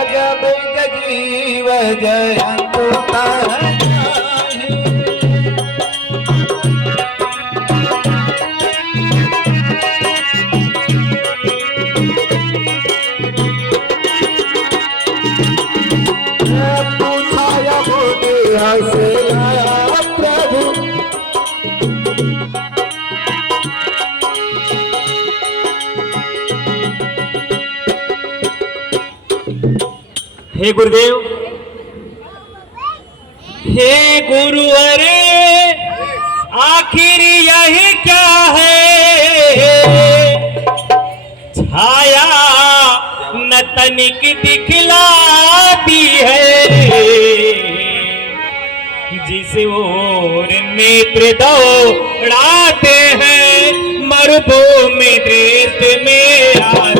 जब जीव जयंतु पूछाया बुद्धिया से प्रभु हे गुरुदेव, हे गुरु, अरे आखिर यही क्या है? छाया न तनिक दिखलाती है, जिस ओर नेत्र दौड़ाते हैं मरुभूमि दृश्य में आते।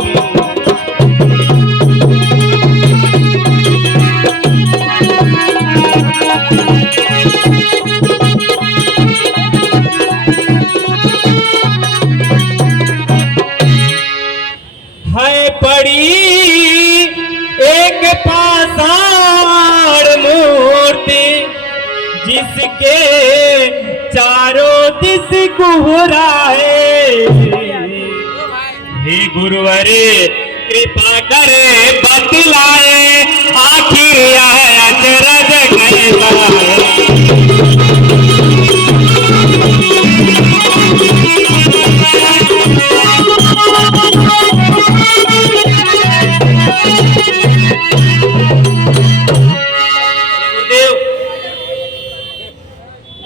पड़ी एक पाषाण मूर्ति, जिसके चारों दिस कुहरा है। हे गुरुवरे कृपा करे बतलाए, आखिर यह अचरज कैसा है?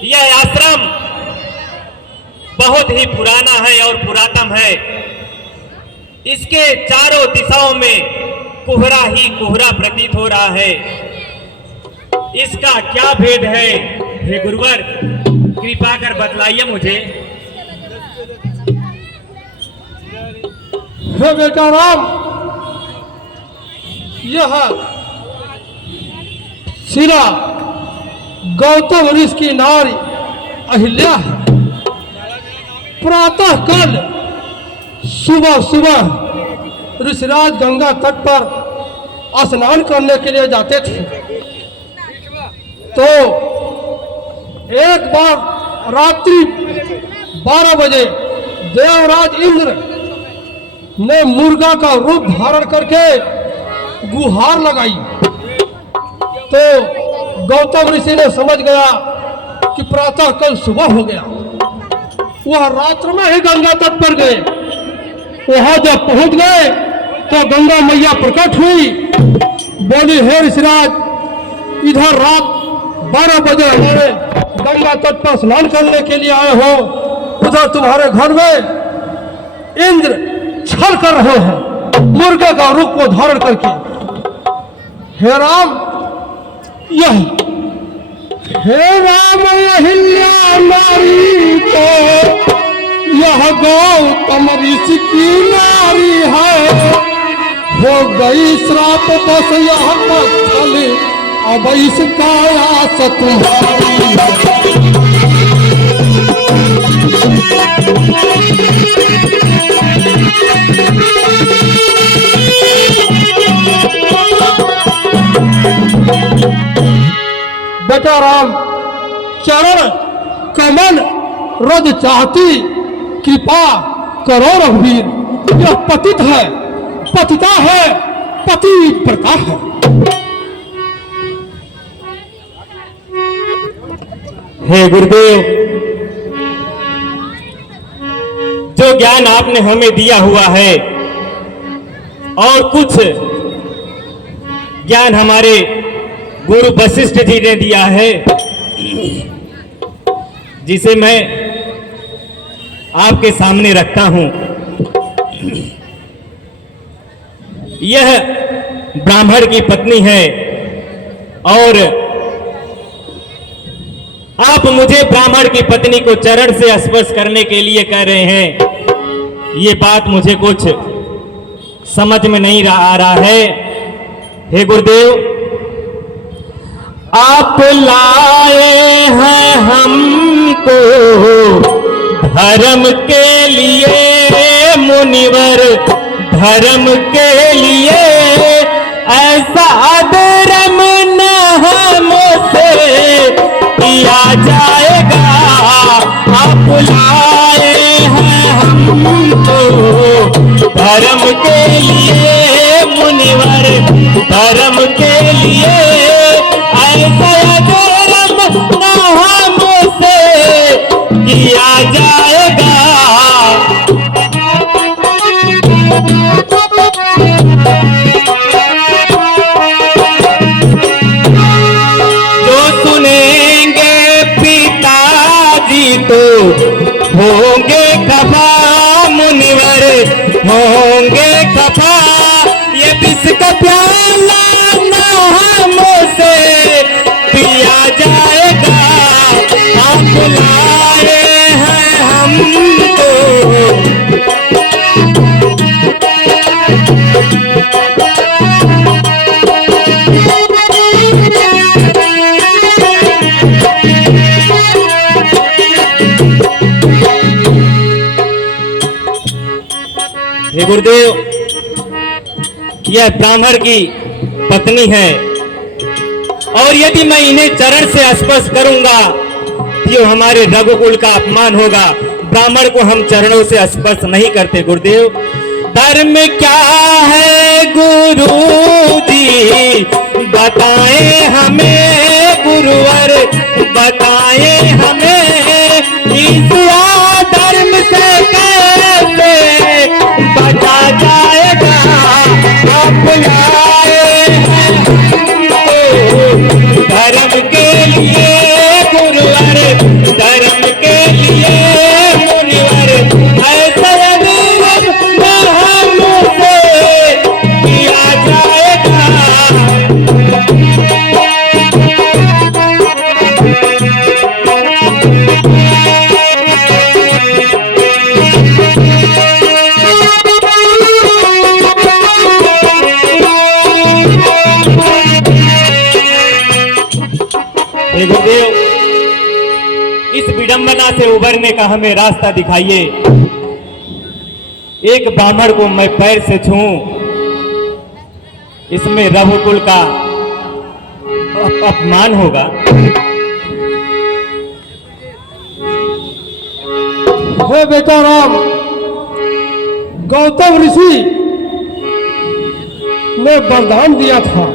यह आश्रम बहुत ही पुराना है और पुरातन है। इसके चारों दिशाओं में कोहरा ही कोहरा प्रतीत हो रहा है। इसका क्या भेद है? हे गुरुवर, कृपा कर बतलाइए मुझे। हे बेटा राम, यह सिरा गौतम ऋषि की नारी अहिल्या है। प्रातः काल सुबह सुबह ऋषिराज गंगा तट पर स्नान करने के लिए जाते थे, तो एक बार रात्रि 12 बजे देवराज इंद्र ने मुर्गा का रूप धारण करके गुहार लगाई। तो गौतम ऋषि ने समझ गया कि प्रातः कल सुबह हो गया। वह रात्र में ही गंगा तट पर गए। वहां जब पहुंच गए तो गंगा मैया प्रकट हुई, बोली, हे ऋषिराज, इधर रात 12 बजे हमारे गंगा तट पर स्नान करने के लिए आए हो, उधर तुम्हारे घर में इंद्र छल कर रहे हैं मुर्गे का रूप को धारण करके। हे राम, हे राम, अहिल्या नारी को यह गौतम ऋषि की नारी है। हो गई श्राप बस यह पत्थर, अब इसका आस तुम्हारी है। बेटा राम, चरण कमल रज चाहती, कृपा करो रघुवीर। यह पतित है, पतिता है, पतिव्रता है। हे गुरुदेव, जो ज्ञान आपने हमें दिया हुआ है और कुछ ज्ञान हमारे गुरु वशिष्ठ जी ने दिया है, जिसे मैं आपके सामने रखता हूं। यह ब्राह्मण की पत्नी है और आप मुझे ब्राह्मण की पत्नी को चरण से स्पर्श करने के लिए कह रहे हैं। ये बात मुझे कुछ समझ में नहीं आ रहा है। हे गुरुदेव, आप लाए हैं हमको धर्म के लिए, मुनिवर धर्म के लिए जाएगा। आप लाए हैं हमको धर्म के लिए मुनिवर, धर्म के लिए ऐसा धर्म न हमसे किया जाएगा। जो सुनेंगे पिताजी तो होंगे खफा मुनिवर, होंगे खफा। ये विष का प्याला न हमसे पिया जाएगा। आप लाए हैं हमको हे गुरुदेव, यह ब्राह्मण की पत्नी है और यदि मैं इन्हें चरण से स्पर्श करूंगा तो हमारे रघुकुल का अपमान होगा। ब्राह्मण को हम चरणों से स्पर्श नहीं करते गुरुदेव। धर्म क्या है गुरुजी बताएं हमें, गुरुवर बताएं हमें। इस धर्म से कैसे बचा जाएगा। आप लाए हैं धर्म के लिए गुरुवर, धर्म के लिए मुनिवर। ऐसा हमसे किया जाएगा। हे गुरुदेव, इस विडंबना से उबरने का हमें रास्ता दिखाइए। एक ब्राह्मण को मैं पैर से छूं, इसमें रघुकुल का अपमान होगा। हे बेटा राम, गौतम ऋषि ने वरदान दिया था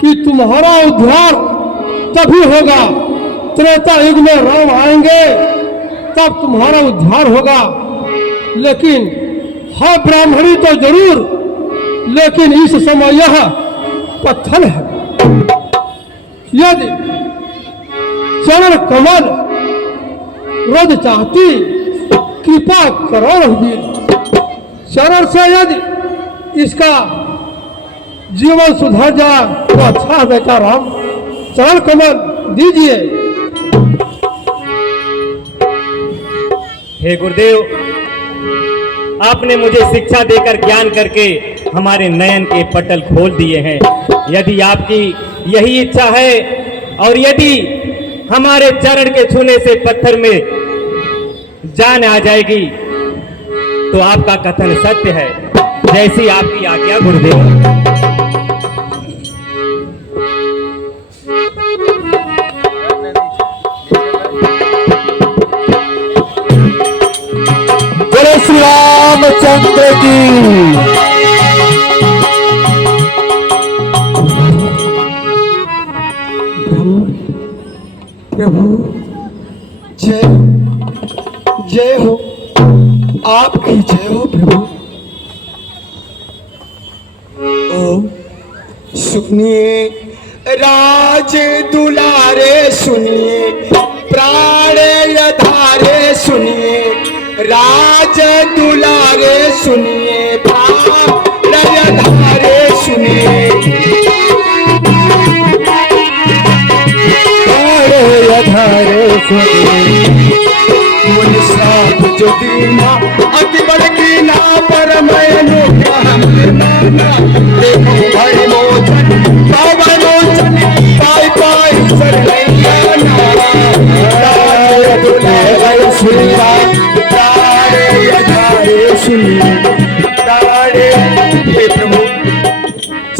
कि तुम्हारा उद्धार तभी होगा, त्रेता युग में राम आएंगे तब तुम्हारा उद्धार होगा। लेकिन हाँ ब्राह्मणी तो जरूर, लेकिन इस समय यह पत्थर है। यदि चरण कमल रज चाहती कृपा करो रघुवीर। चरण से यदि इसका जीवन सुधर जाए तो अच्छा है बेटा राम, चरण कमल दीजिए। हे गुरुदेव, आपने मुझे शिक्षा देकर ज्ञान करके हमारे नयन के पटल खोल दिए हैं। यदि आपकी यही इच्छा है और यदि हमारे चरण के छूने से पत्थर में जान आ जाएगी तो आपका कथन सत्य है। जैसी आपकी आज्ञा गुरुदेव। जय श्री रामचंद्र की। प्रभु जय जय हो, आपकी जय हो प्रभु। ओ सुनिए राज दुलारे, सुनिए प्राण यधारे, सुनिए राज दुलारे, सुनिए प्राण यधारे, सुनिए यधारे सुनिए। मुनि साथ जो दीना अति बड़की ना परम अनोखा हमने माना। देखो भाई मोचन पावन मोचन पाई पाई सरलैया नारा। राज दुलारे सुनिया तारे यधारे सुनिए तारे। हे प्रभु,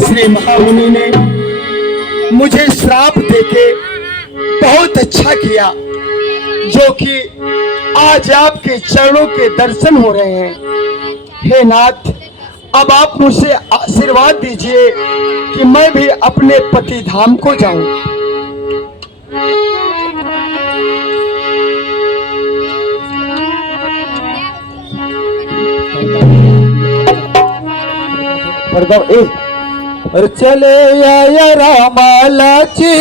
श्री महामुनि ने मुझे श्राप देके बहुत अच्छा किया जो कि आज आपके चरणों के दर्शन हो रहे हैं। हे नाथ, अब आप मुझसे आशीर्वाद दीजिए कि मैं भी अपने पति धाम को जाऊं। अरे चले या रामालाची